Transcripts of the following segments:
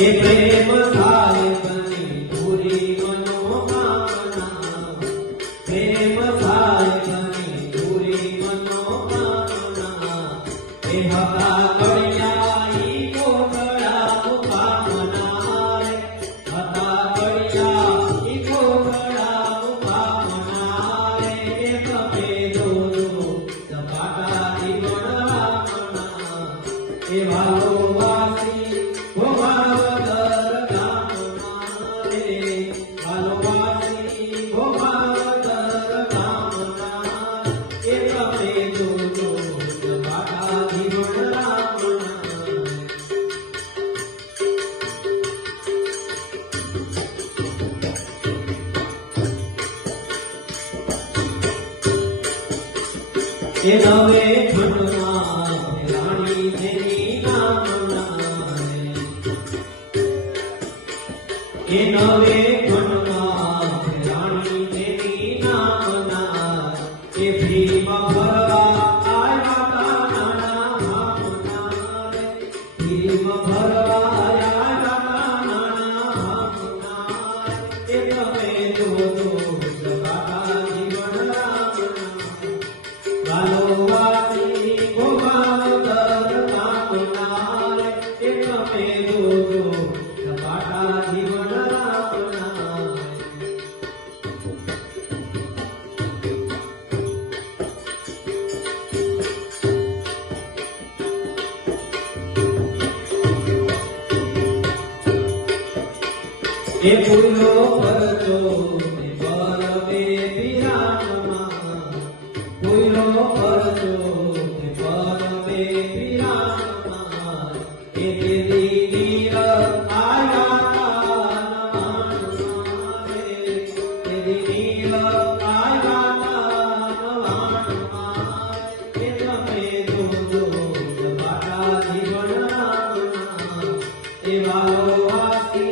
ये प्रेम थाय बनी पूरी मनोकामना, प्रेम थाय बनी पूरी मनोकामना, हे हका कड़ियाई कोकड़ा मुकामना, हका कड़ियाई कोकड़ा मुकामना, हे कमे दो सपाटा जीवनवामना, हे वालो वासी ये नवे खंडમાં રાણી જેની નામના ये नवे खंडમાં રાણી જેની નામના ये ભીમ ભરવા આવ્યા તા નાના ભામના ભીમ ભરવા આવ્યા તા નાના ભામના એ તમે જોજો સબાકા જીવન વાલો વાસી ગોવાવદર કામના એ તમે જોજો સપાટા જીવન રામના એ પૂરો કરજો પરવે વિરામમાં પૂરો કરજો પરવે વિરામમાં એ તેરી નીર આયા તેરી નીર આયા એ તમે જોજો સપાટા જીવન રામના એ વાલો વાસી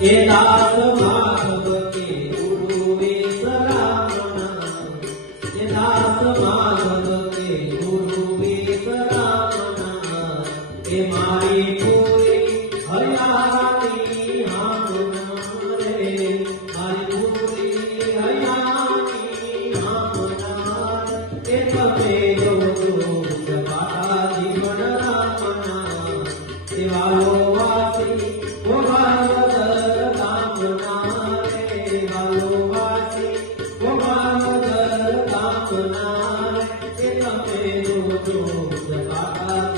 ये दास माधव के गुरु विश्रामना ये दास माधव के गुरु विश्रामना ये मारी पूरी हरियाणी हमना रे मारी पूरी हरियाणी हमना ये तमे जोजो सपाटा जीवन रामना ये वालो वासी वो તમે જોજો જગાતા